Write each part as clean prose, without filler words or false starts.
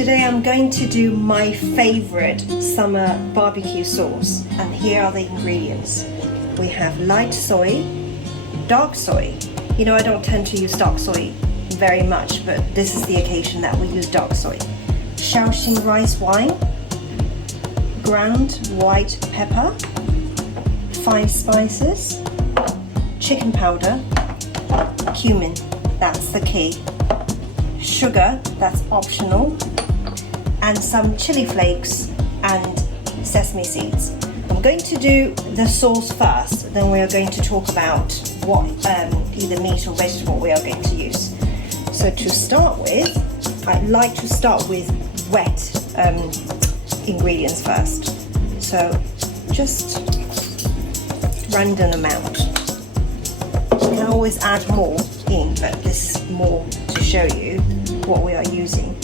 Today I'm going to do my favorite summer barbecue sauce, and here are the ingredients. We have light soy, dark soy. You know, I don't tend to use dark soy very much, but this is the occasion that we use dark soy. Shaoxing rice wine, ground white pepper, 5 spices, chicken powder, cumin, that's the key, sugar, that's optional, and some chili flakes and sesame seeds. I'm going to do the sauce first, then we are going to talk about what either meat or vegetable we are going to use. So to start with, I'd like to start with wet ingredients first. So just random amount. You can always add more in, but this is more to show you what we are using.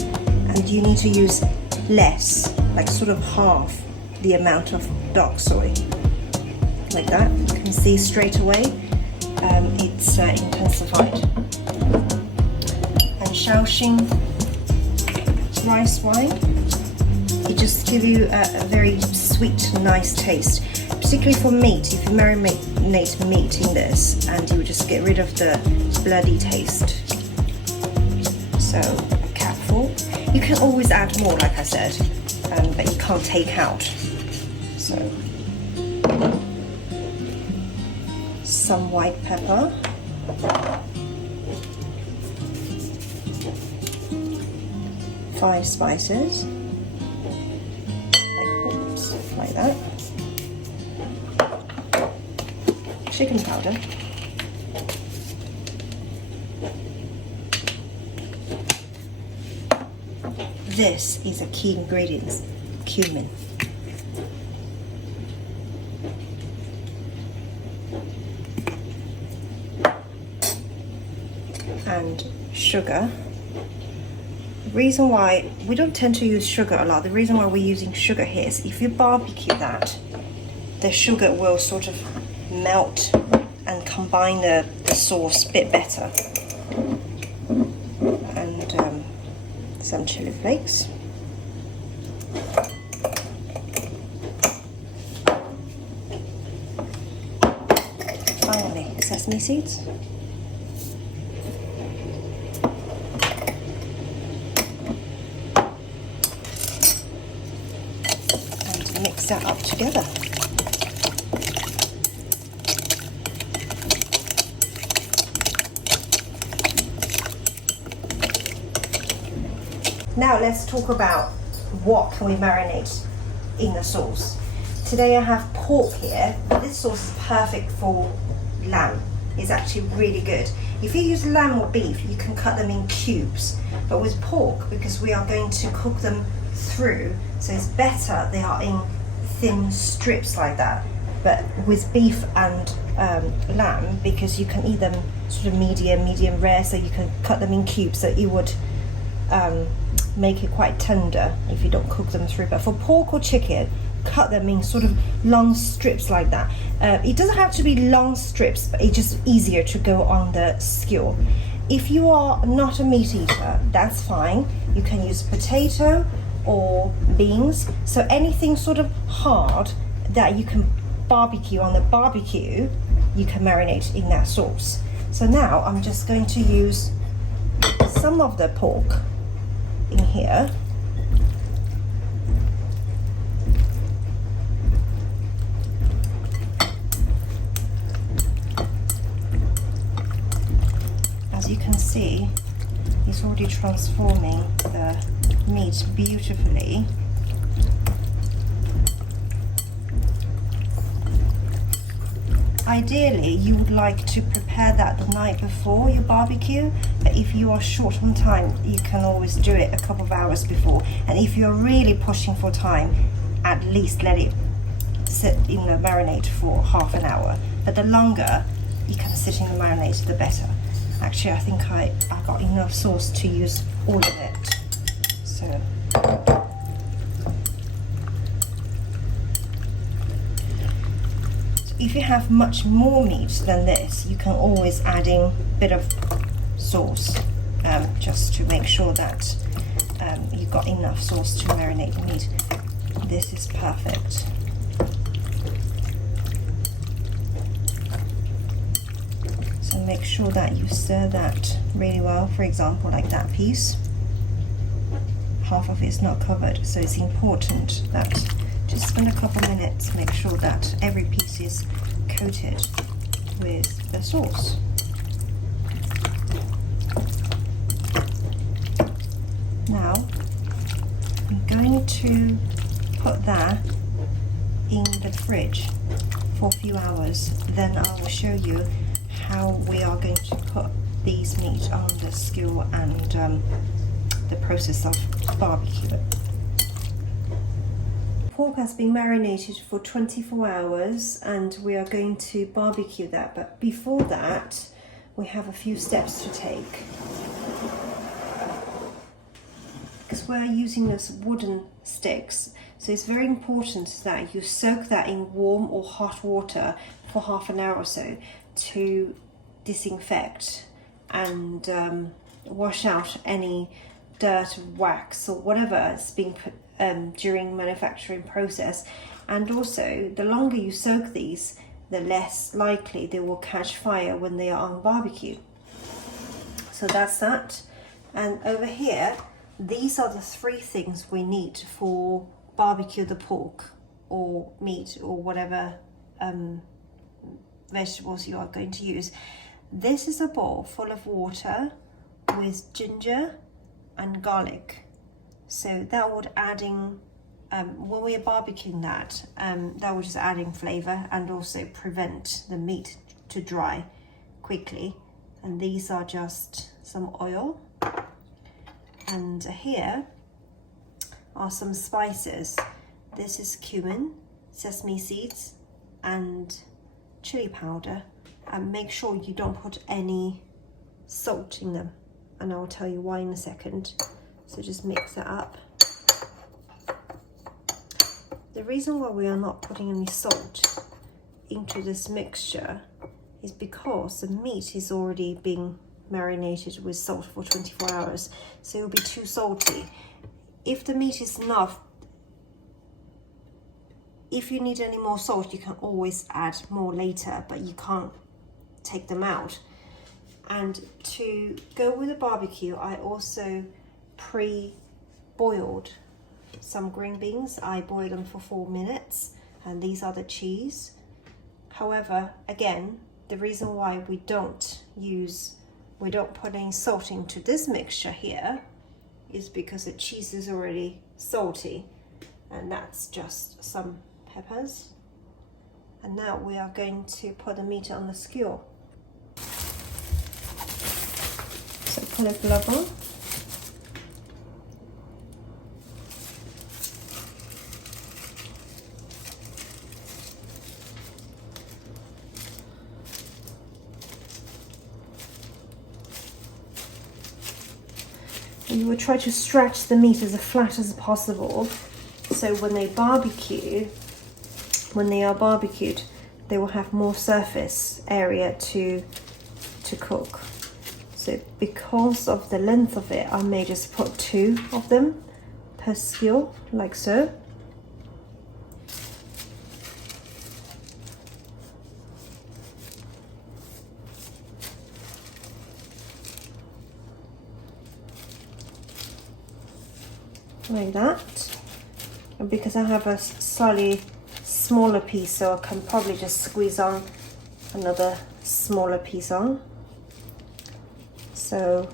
And you need to use less, like sort of half the amount of dark soy, like that. You can see straight away it's intensified. And Shaoxing rice wine, it just gives you a very sweet, nice taste, particularly for meat. If you marinate meat in this, and you just get rid of the bloody taste. So a capful. You can always add more, like I said, but you can't take out. So some white pepper, five spices, like that, chicken powder, this is a key ingredient, cumin. And sugar. The reason why we don't tend to use sugar a lot, the reason why we're using sugar here is if you barbecue that, the sugar will sort of melt and combine the sauce a bit better. And some chili flakes. Finally, sesame seeds. And mix that up together. Now let's talk about what can we marinate in the sauce. Today I have pork here. This sauce is perfect for lamb. It's actually really good. If you use lamb or beef, you can cut them in cubes. But with pork, because we are going to cook them through, so it's better they are in thin strips like that. But with beef and lamb, because you can eat them sort of medium rare, so you can cut them in cubes, so it would make it quite tender if you don't cook them through. But for pork or chicken, cut them in sort of long strips like that. It doesn't have to be long strips, but it's just easier to go on the skewer. If you are not a meat eater, that's fine. You can use potato or beans, so anything sort of hard that you can barbecue on the barbecue, you can marinate in that sauce. So now I'm just going to use some of the pork in here. As you can see, it's already transforming the meat beautifully. Ideally, you would like to prepare that the night before your barbecue, but if you are short on time, you can always do it a couple of hours before. And if you're really pushing for time, at least let it sit in the marinade for half an hour. But the longer you can sit in the marinade, the better. Actually, I think I got enough sauce to use all of it. So if you have much more meat than this, you can always add in a bit of sauce just to make sure that you you've got enough sauce to marinate the meat. This is perfect. So make sure that you stir that really well. For example, like that piece, half of it's not covered, so it's important that just spend a couple minutes, make sure that every piece is coated with the sauce. Now I'm going to put that in the fridge for a few hours, then I will show you how we are going to put these meat on the skewer and the process of barbecue it. Pork has been marinated for 24 hours and we are going to barbecue that, but before that we have a few steps to take. Because we're using those wooden sticks, so it's very important that you soak that in warm or hot water for half an hour or so to disinfect and wash out any dirt, wax or whatever has been put during manufacturing process. And also, the longer you soak these, the less likely they will catch fire when they are on barbecue. So that's that. And over here, these are the 3 things we need for barbecue the pork or meat or whatever vegetables you are going to use. This is a bowl full of water with ginger and garlic. So that would adding, when we are barbecuing that would just adding flavor and also prevent the meat to dry quickly. And these are just some oil. And here are some spices. This is cumin, sesame seeds, and chili powder. And make sure you don't put any salt in them, and I'll tell you why in a second. So just mix that up. The reason why we are not putting any salt into this mixture is because the meat is already being marinated with salt for 24 hours, so it'll be too salty. If the meat is enough, if you need any more salt, you can always add more later, but you can't take them out. And to go with the barbecue, I also pre-boiled some green beans. I boiled them for 4 minutes, and these are the cheese. However, again, the reason why we don't put any salt into this mixture here is because the cheese is already salty, and that's just some peppers. And now we are going to put the meat on the skewer. So put a glove on. You will try to stretch the meat as flat as possible, so when they are barbecued, they will have more surface area to cook. So because of the length of it, I may just put 2 of them per skewer, like so. Like that. And because I have a slightly smaller piece, so I can probably just squeeze on another smaller piece on. So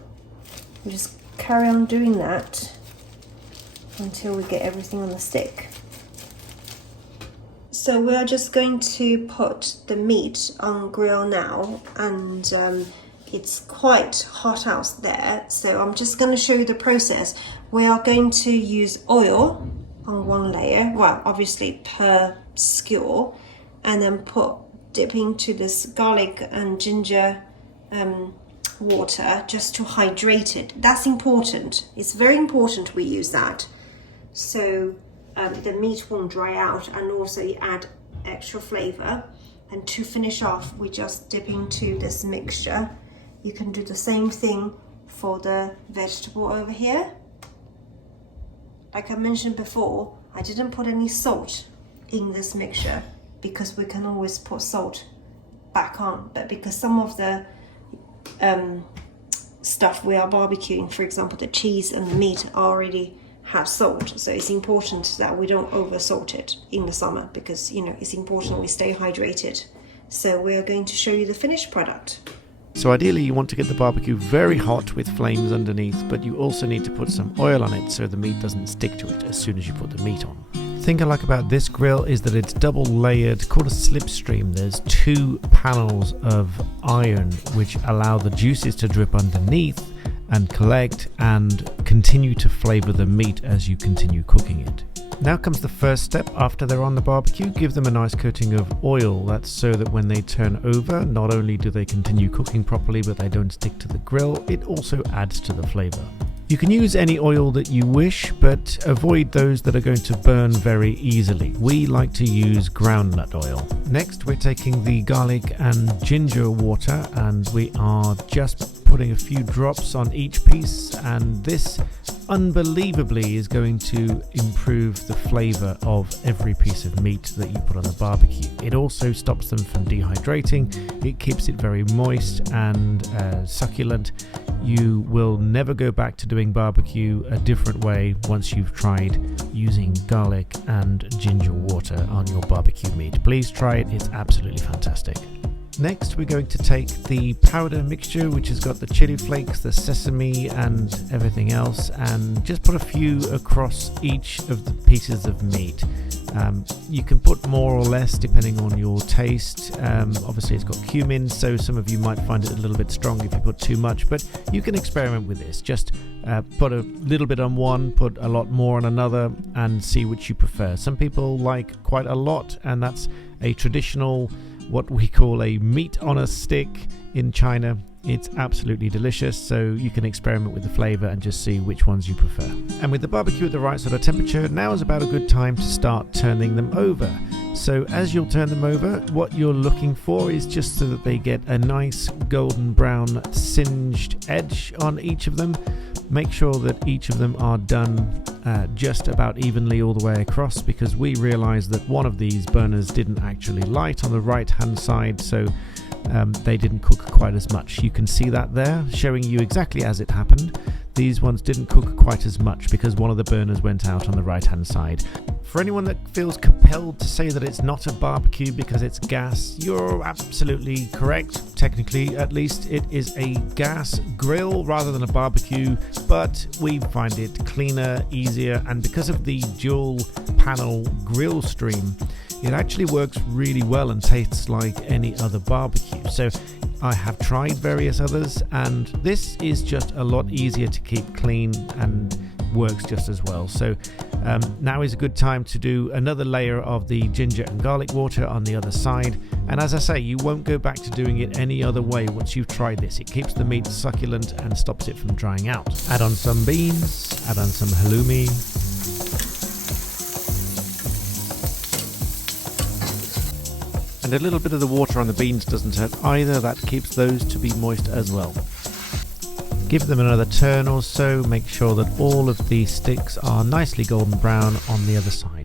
we just carry on doing that until we get everything on the stick. So we are just going to put the meat on grill now, and it's quite hot out there, so I'm just going to show you the process. We are going to use oil on 1 layer, well, obviously per skewer, and then dip into this garlic and ginger water just to hydrate it. That's important. It's very important we use that, so the meat won't dry out, and also you add extra flavor. And to finish off, we just dip into this mixture. You can do the same thing for the vegetable over here. like I mentioned before, I didn't put any salt in this mixture because we can always put salt back on, but because some of the stuff we are barbecuing, for example the cheese and the meat, already have salt, so it's important that we don't over salt it in the summer, because you know it's important we stay hydrated. So we are going to show you the finished product. So ideally you want to get the barbecue very hot with flames underneath, but you also need to put some oil on it so the meat doesn't stick to it as soon as you put the meat on. The thing I like about this grill is that it's double layered, called a slipstream. There's 2 panels of iron which allow the juices to drip underneath and collect and continue to flavour the meat as you continue cooking it. Now comes the first step after they're on the barbecue. Give them a nice coating of oil. That's so that when they turn over, not only do they continue cooking properly, but they don't stick to the grill. It also adds to the flavour. You can use any oil that you wish, but avoid those that are going to burn very easily. We like to use groundnut oil. Next, we're taking the garlic and ginger water, and we are just putting a few drops on each piece, and this unbelievably is going to improve the flavour of every piece of meat that you put on the barbecue. It also stops them from dehydrating. It keeps it very moist and succulent. You will never go back to doing barbecue a different way once you've tried using garlic and ginger water on your barbecue meat. Please try it, it's absolutely fantastic. Next, we're going to take the powder mixture, which has got the chili flakes, the sesame and everything else, and just put a few across each of the pieces of meat. You can put more or less depending on your taste. Obviously it's got cumin, so some of you might find it a little bit strong if you put too much, but you can experiment with this. Just put a little bit on one, put a lot more on another, and see which you prefer. Some people like quite a lot, and that's a traditional, what we call a meat on a stick in China. It's absolutely delicious, so you can experiment with the flavour and just see which ones you prefer. And with the barbecue at the right sort of temperature, now is about a good time to start turning them over. So as you'll turn them over, what you're looking for is just so that they get a nice golden brown singed edge on each of them. Make sure that each of them are done just about evenly all the way across, because we realised that one of these burners didn't actually light on the right hand side, so they didn't cook quite as much. You can see that there, showing you exactly as it happened. These ones didn't cook quite as much because one of the burners went out on the right hand side. For anyone that feels compelled to say that it's not a barbecue because it's gas, you're absolutely correct. Technically, at least, it is a gas grill rather than a barbecue, but we find it cleaner, easier, and because of the dual panel grill stream, it actually works really well and tastes like any other barbecue. So I have tried various others, and this is just a lot easier to keep clean and works just as well. So now is a good time to do another layer of the ginger and garlic water on the other side. And as I say, you won't go back to doing it any other way once you've tried this. It keeps the meat succulent and stops it from drying out. Add on some beans, add on some halloumi. And a little bit of the water on the beans doesn't hurt either. That keeps those to be moist as well. Give them another turn or so. Make sure that all of the sticks are nicely golden brown on the other side.